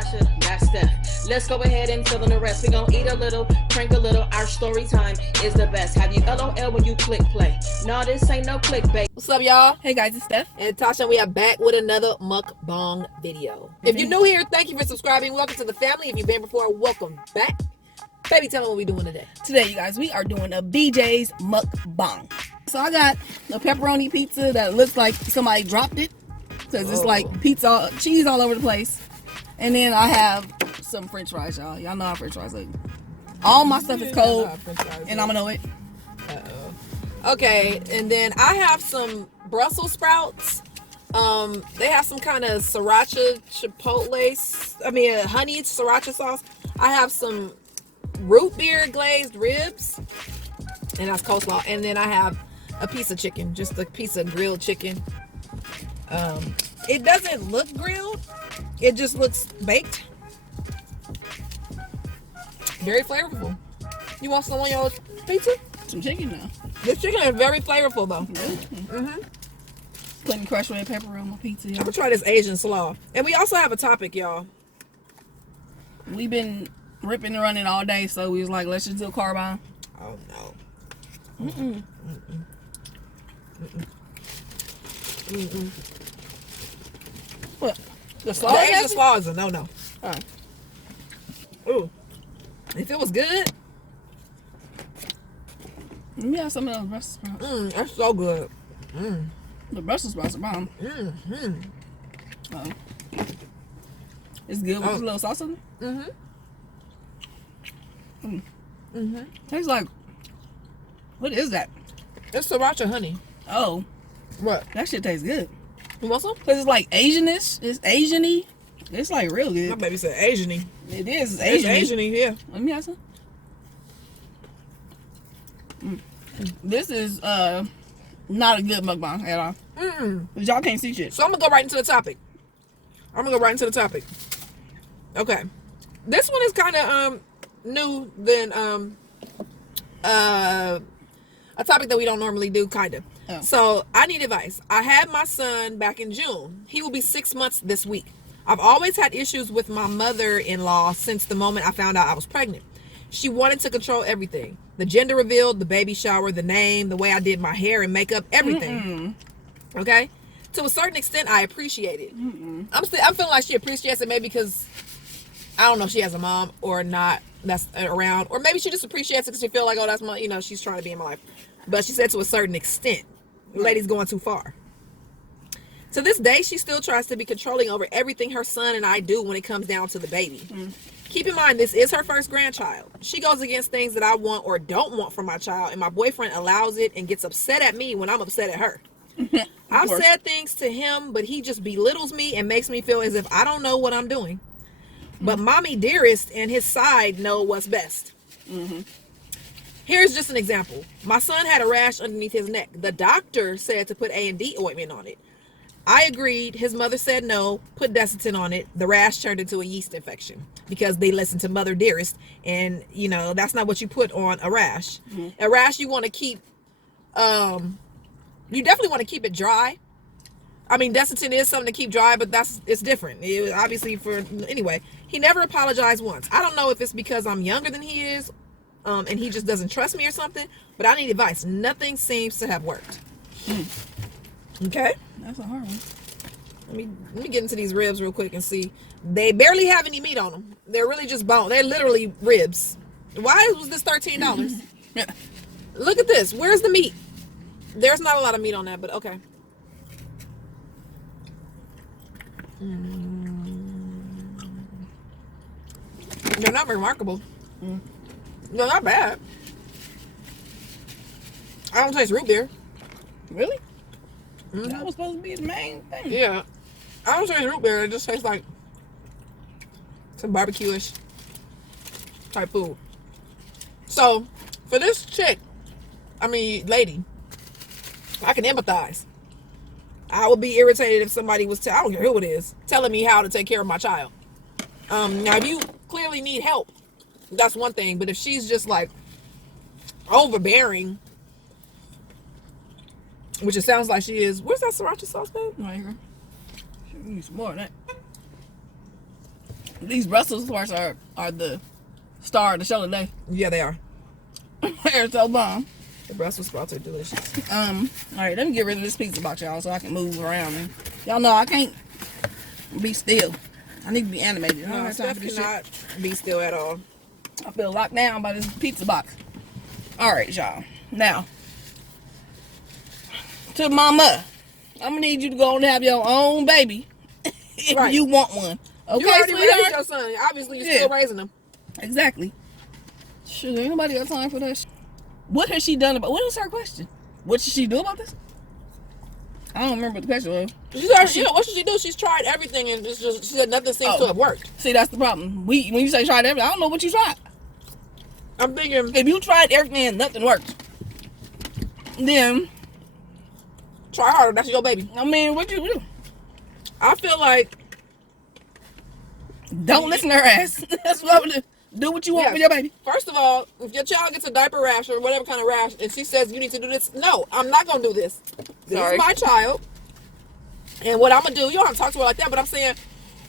Tasha, that's Steph. Let's go ahead and fill in the rest. We gon' eat a little, crank a little. Our story time is the best. Have you LOL when you click play? No, this ain't no clickbait. What's up, y'all? Hey guys, it's Steph and Tasha. We are back with another mukbang video. If you're new here, thank you for subscribing. Welcome to the family. If you've been before, welcome back. Baby, tell them what we doing today. Today, you guys, we are doing a BJ's mukbang. So I got a pepperoni pizza that looks like somebody dropped it, because it's like pizza, cheese all over the place. And then I have some French fries, y'all. Y'all know how French fries look. All my stuff is cold, and I'm gonna know it. Okay, and then I have some Brussels sprouts. They have some kind of sriracha chipotle, honey sriracha sauce. I have some root beer glazed ribs, and that's coleslaw. And then I have a piece of chicken, just a piece of grilled chicken. It doesn't look grilled, it just looks baked. Very flavorful. You want some on your pizza? Some chicken now. This chicken is very flavorful though. Really? Putting crushed red pepper on my pizza, y'all. I'm gonna try this Asian slaw. And we also have a topic, y'all. We've been ripping and running all day, so we was like, let's just do a carbine. Oh no. What? The slaw? The Asian slaw is a no-no. Oh. Ooh. If it was good. Yeah, some of those Brussels sprouts. That's so good. The Brussels sprouts are bomb. It's good with a little sauce on it. Tastes like, what is that? It's sriracha honey. Oh, What? that shit tastes good. You want some? Cause it's like Asianish. It's Asian-y. It's like real My good. baby said Asian-y. It is It's Asian-y. Asian-y, yeah. Let me have some. This is not a good mukbang at all. Cause y'all can't see shit. So I'm gonna go right into the topic. Okay. This one is kind of new than a topic that we don't normally do, kind of. Oh. So I need advice. I had my son back in June. He will be 6 months this week. I've always had issues with my mother-in-law since the moment I found out I was pregnant. She wanted to control everything. The gender reveal, the baby shower, the name, the way I did my hair and makeup, everything. Okay? To a certain extent, I appreciate it. I'm feeling like she appreciates it, maybe because I don't know if she has a mom or not that's around. Or maybe she just appreciates it because she feels like, oh, that's my, she's trying to be in my life. But she said to a certain extent. The lady's going too far. To this day, she still tries to be controlling over everything her son and I do when it comes down to the baby. Keep in mind, this is her first grandchild. She goes against things that I want or don't want from my child, and my boyfriend allows it and gets upset at me when I'm upset at her. I've said things to him, but he just belittles me and makes me feel as if I don't know what I'm doing. But mommy dearest and his side know what's best. Here's just an example. My son had a rash underneath his neck. The doctor said to put A&D ointment on it. I agreed. His mother said no. Put Desitin on it. The rash turned into a yeast infection because they listened to Mother Dearest. And, that's not what you put on a rash. A rash you want to keep, you definitely want to keep it dry. I mean, Desitin is something to keep dry, but it's different. Anyway, he never apologized once. I don't know if it's because I'm younger than he is, and he just doesn't trust me or something, but I need advice. Nothing seems to have worked. Okay? That's a hard one. Let me get into these ribs real quick and see. They barely have any meat on them. They're really just bone. They're literally ribs. Why was this $13? Look at this. Where's the meat? There's not a lot of meat on that, but okay. They're not remarkable. They're not bad. I don't taste root beer. Really? That was supposed to be the main thing. Yeah. I don't taste root beer. It just tastes like some barbecue-ish type food. So, for this lady, I can empathize. I would be irritated if somebody was, I don't care who it is, telling me how to take care of my child. Now, if you clearly need help, that's one thing. But if she's just like overbearing, which it sounds like she is. Where's that sriracha sauce, babe? Right here. Should use some more of that. These Brussels sprouts are the star of the show today. Yeah, they are. They're so bomb. The Brussels sprouts are delicious. All right, let me get rid of this pizza box, y'all, so I can move around. And y'all know I can't be still. I need to be animated. I don't have time Steph for this cannot shit. be still at all. I feel locked down by this pizza box. All right, y'all. Now, to mama, I'm gonna need you to go and have your own baby if you want one. Okay, you already raised sweetheart? your son. Obviously, you're still raising him. Exactly. Sure, ain't nobody got time for that. What has she done about? What was her question? What should she do about this? I don't remember what the question was. What should she do? She's tried everything, and she said nothing seems to have worked. See, that's the problem. When you say tried everything, I don't know what you tried. I'm thinking, if you tried everything and nothing worked, then try harder. That's your baby. I mean, what you do? I feel like don't listen to her ass. That's what I'm gonna do. Do what you want with your baby. First of all, if your child gets a diaper rash or whatever kind of rash, and she says you need to do this, no, I'm not gonna do this. This is my child, and what I'm gonna do, you don't have to talk to her like that, but I'm saying,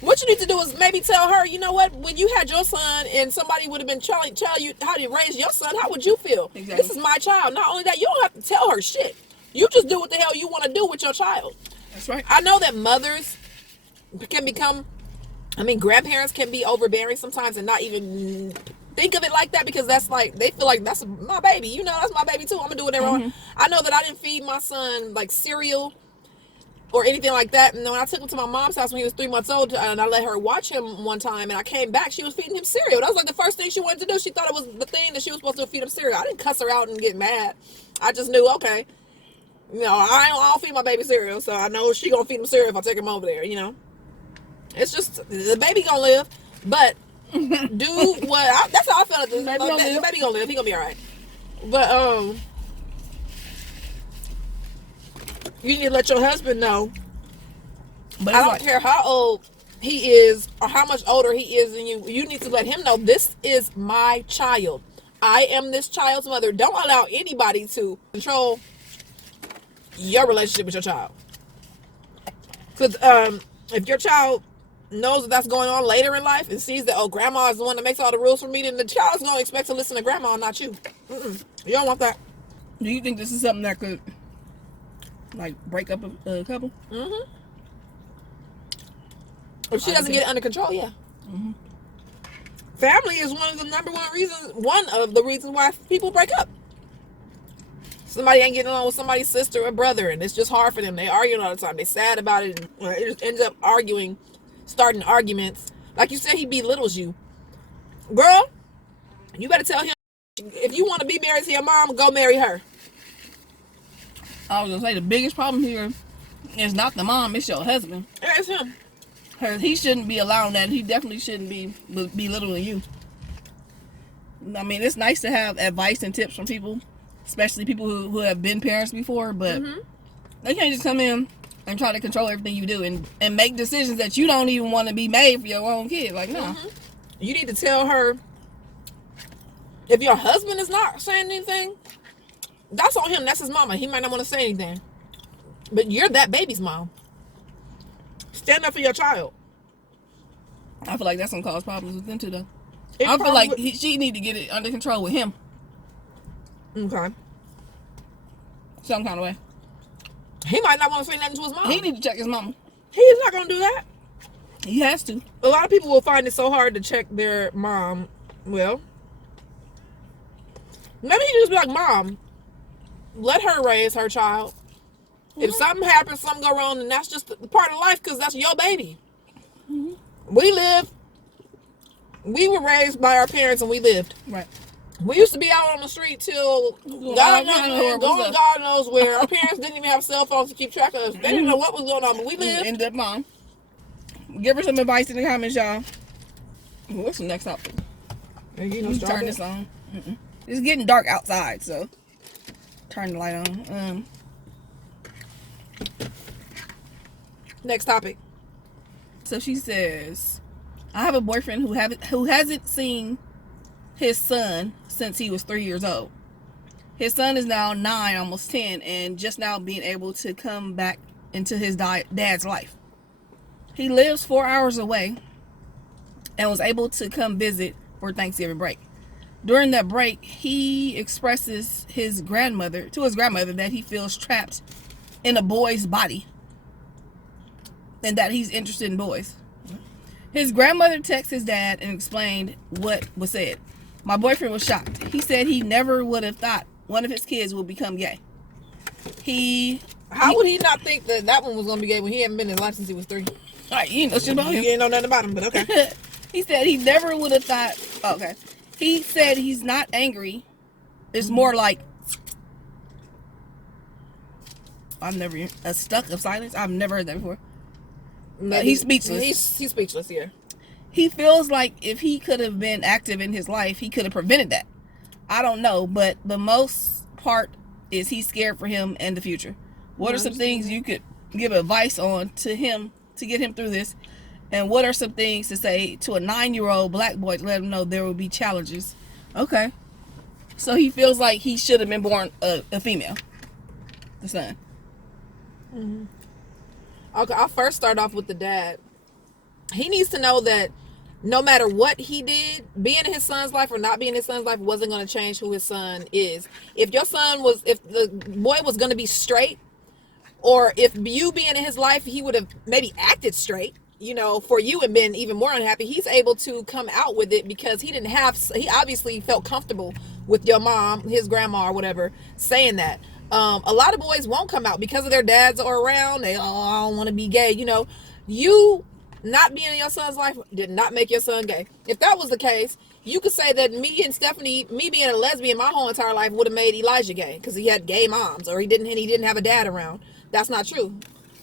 what you need to do is maybe tell her, you know what, when you had your son and somebody would have been telling you how to raise your son, how would you feel? Exactly. This is my child. Not only that, you don't have to tell her shit. You just do what the hell you want to do with your child. That's right. I know that mothers can become, grandparents can be overbearing sometimes and not even think of it like that, because that's like, they feel like that's my baby. You know, that's my baby too. I'm gonna do whatever I want. I know that I didn't feed my son like cereal or anything like that. And then when I took him to my mom's house when he was 3 months old, and I let her watch him one time, and I came back, she was feeding him cereal. That was like the first thing she wanted to do. She thought it was the thing that she was supposed to feed him cereal. I didn't cuss her out and get mad. I just knew, okay, you know, I don't feed my baby cereal, so I know she gonna feed him cereal if I take him over there, you know. It's just, the baby gonna live, but do what, that's how I felt. The baby gonna live, he gonna be alright. But, you need to let your husband know, but I don't care how old he is or how much older he is than you. You need to let him know, this is my child. I am this child's mother. Don't allow anybody to control your relationship with your child. Because if your child knows that that's going on later in life and sees that, oh, grandma is the one that makes all the rules for me, then the child's going to expect to listen to grandma, not you. You don't want that. Do you think this is something that could, like, break up a couple? If she doesn't get it under control, yeah. Family is one of the reasons why people break up. Somebody ain't getting along with somebody's sister or brother, and it's just hard for them. They arguing all the time. They sad about it, and it just ends up starting arguments. Like you said, he belittles you. Girl, you better tell him, if you want to be married to your mom, go marry her. I was gonna say, the biggest problem here is not the mom, it's your husband. Yeah, it's him. He shouldn't be allowing that. He definitely shouldn't be belittling you. I mean, it's nice to have advice and tips from people, especially people who have been parents before, but they can't just come in and try to control everything you do and make decisions that you don't even want to be made for your own kid. Like, no. You need to tell her, if your husband is not saying anything, that's on him. That's his mama. He might not want to say anything. But you're that baby's mom. Stand up for your child. I feel like that's gonna cause problems with them too, though. I feel like she need to get it under control with him. Okay. Some kind of way. He might not want to say nothing to his mom. He need to check his mama. He's not gonna do that. He has to. A lot of people will find it so hard to check their mom. Well, maybe he just be like, Mom, let her raise her child. If something happens, something go wrong, then that's just part of life, because that's your baby. We were raised by our parents, and we lived. Right. We used to be out on the street till God knows where. Our parents didn't even have cell phones to keep track of us. They didn't know what was going on, but we lived. And that mom. Give her some advice in the comments, y'all. What's the next topic? You turn this on. It's getting dark outside, so turn the light on. Next topic. So she says, I have a boyfriend who hasn't seen his son since he was 3 years old. His son is now 9, almost 10, and just now being able to come back into his dad's life. He lives 4 hours away, and was able to come visit for Thanksgiving break. During that break, he expresses to his grandmother that he feels trapped in a boy's body and that he's interested in boys. His grandmother texted his dad and explained what was said. My boyfriend was shocked. He said he never would have thought one of his kids would become gay. How would he not think that one was going to be gay when he hadn't been in his life since he was 3? Right, you know shit about him. You ain't know nothing about him, but okay. He said he never would have thought. Okay. He said he's not angry. It's more like a stuck of silence. I've never heard that before. He's speechless. He's speechless here. He feels like if he could have been active in his life, he could have prevented that. I don't know, but the most part is he's scared for him and the future. What are some things you could give advice on to him to get him through this? And what are some things to say to a 9-year-old black boy to let him know there will be challenges? Okay. So he feels like he should have been born a female. The son. Mm-hmm. Okay, I'll first start off with the dad. He needs to know that no matter what he did, being in his son's life or not being in his son's life wasn't going to change who his son is. If the boy was going to be straight, or if you being in his life, he would have maybe acted straight, for you and been even more unhappy. He's able to come out with it because he obviously felt comfortable with your mom, his grandma or whatever, saying that. A lot of boys won't come out because of their dads are around. I don't want to be gay. You not being in your son's life did not make your son gay. If that was the case, you could say that me and Stephanie, me being a lesbian my whole entire life would have made Elijah gay because he had gay moms, or he didn't have a dad around. That's not true.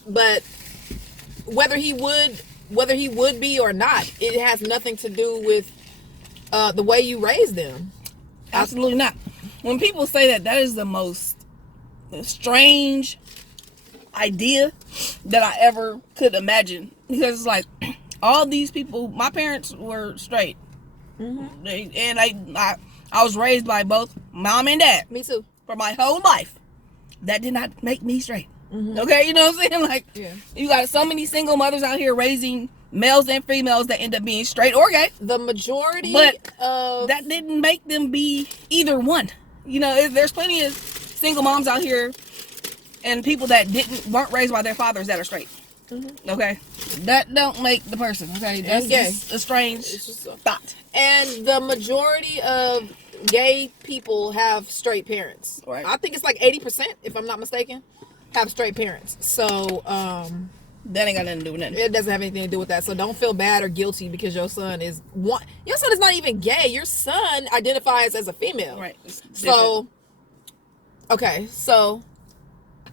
But whether he would be or not, it has nothing to do with the way you raise them. Absolutely not. When people say that is the most strange idea that I ever could imagine, because it's like all these people, my parents were straight. Mm-hmm. I was raised by both mom and dad. Me too. For my whole life. That did not make me straight. Mm-hmm. Okay, you know what I'm saying? Like, yeah. You got so many single mothers out here raising males and females that end up being straight or gay. The majority of that didn't make them be either one. There's plenty of single moms out here and people that weren't raised by their fathers that are straight. Mm-hmm. Okay, that don't make the person. Okay, that's just a strange thought. And the majority of gay people have straight parents. Right. I think it's like 80%, if I'm not mistaken, have straight parents. So that ain't got nothing to do with nothing. It doesn't have anything to do with that. So don't feel bad or guilty because your son is not even gay. Your son identifies as a female. Right. So okay, so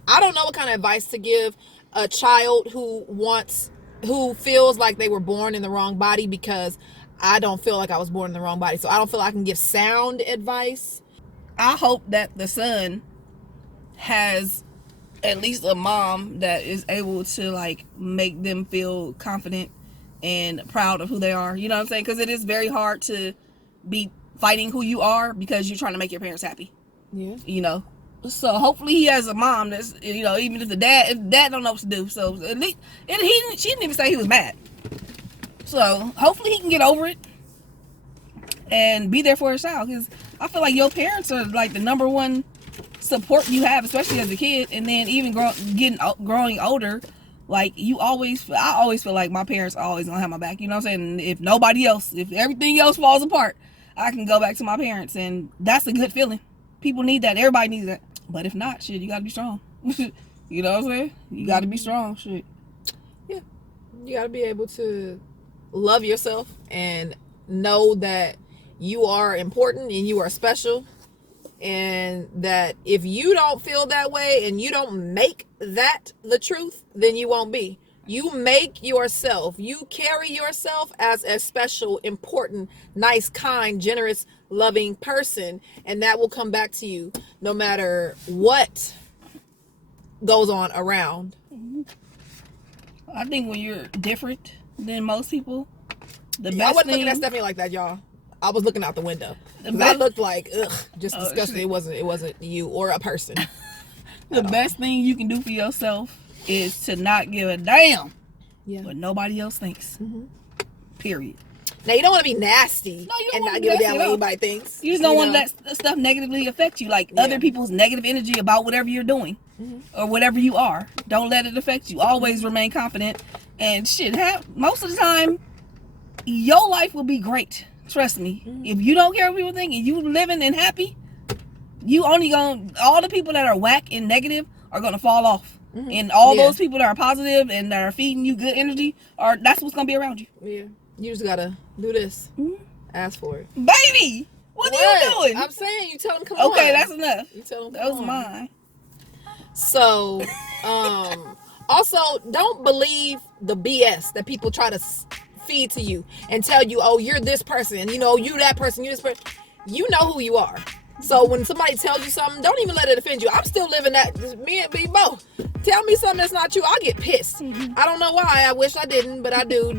I don't know what kind of advice to give a child who feels like they were born in the wrong body, because I don't feel like I was born in the wrong body. So I don't feel like I can give sound advice. I hope that the son has at least a mom that is able to make them feel confident and proud of who they are. You know what I'm saying? Because it is very hard to be fighting who you are because you're trying to make your parents happy. Yeah. So hopefully he has a mom that's, even if dad don't know what to do. So at least, she didn't even say he was mad. So hopefully he can get over it and be there for his child. Because I feel like your parents are like the number one support you have, especially as a kid. And then even growing older, I always feel like my parents are always gonna have my back. You know what I'm saying? If everything else falls apart, I can go back to my parents, and that's a good feeling. People need that. Everybody needs that. But if not, shit, you gotta be strong. You know what I'm saying? You gotta be strong, shit. Yeah. You gotta be able to love yourself and know that you are important and you are special, and that if you don't feel that way and you don't make that the truth, then you won't be. You make yourself, you carry yourself as a special, important, nice, kind, generous, loving person, and that will come back to you no matter what goes on around. I think when you're different than most people, I wasn't looking at Stephanie like that, y'all. I was looking out the window. I looked like just disgusting. Shit. It wasn't you or a person. The best thing you can do for yourself is to not give a damn what nobody else thinks. Mm-hmm. Period. Now, you don't want to be nasty No, you don't and wanna not be give a nasty damn at what all. anybody thinks. You just don't want to let that stuff negatively affect you, like other people's negative energy about whatever you're doing or whatever you are. Don't let it affect you. Always remain confident and shit. Most of the time, your life will be great. Trust me. If you don't care what people think and you living and happy, you only all the people that are whack and negative are gonna fall off. And all those people that are positive and that are feeding you good energy, that's what's gonna be around you. Yeah. You just gotta do this. Ask for it. Baby, what are you doing? I'm saying, you tell them come on. Okay, that's enough. You tell them That was mine. So, also, don't believe the BS that people try to feed to you and tell you, oh, you're this person, you know, you that person, you this person. You know who you are. So when somebody tells you something, don't even let it offend you. I'm still living that. Me and B both. Tell me something that's not true, I'll get pissed. I don't know why. I wish I didn't, but I do.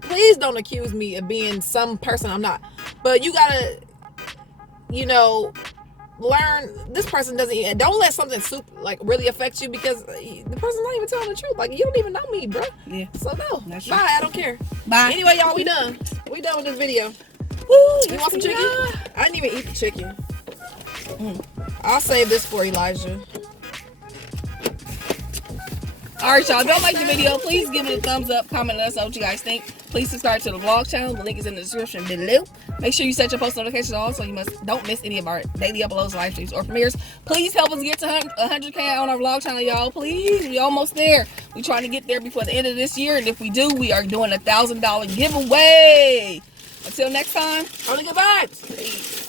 Please don't accuse me of being some person I'm not. But you gotta, you know, learn. This person doesn't. Don't let something like really affect you, because the person's not even telling the truth. Like, you don't even know me, bro. Yeah. So no. Bye. I don't care. Bye. Anyway, y'all, we done. We done with this video. Woo, you want some chicken? I didn't even eat the chicken. I'll save this for Elijah. Alright, y'all, don't like the video, please give it a thumbs up, comment, let us know what you guys think. Please subscribe to the vlog channel, the link is in the description below. Make sure you set your post notifications on so you don't miss any of our daily uploads, live streams, or premieres. Please help us get to 100K on our vlog channel, y'all. Please, we almost there. We're trying to get there before the end of this year, and if we do, we are doing a $1,000 giveaway. Until next time, only good vibes. Peace.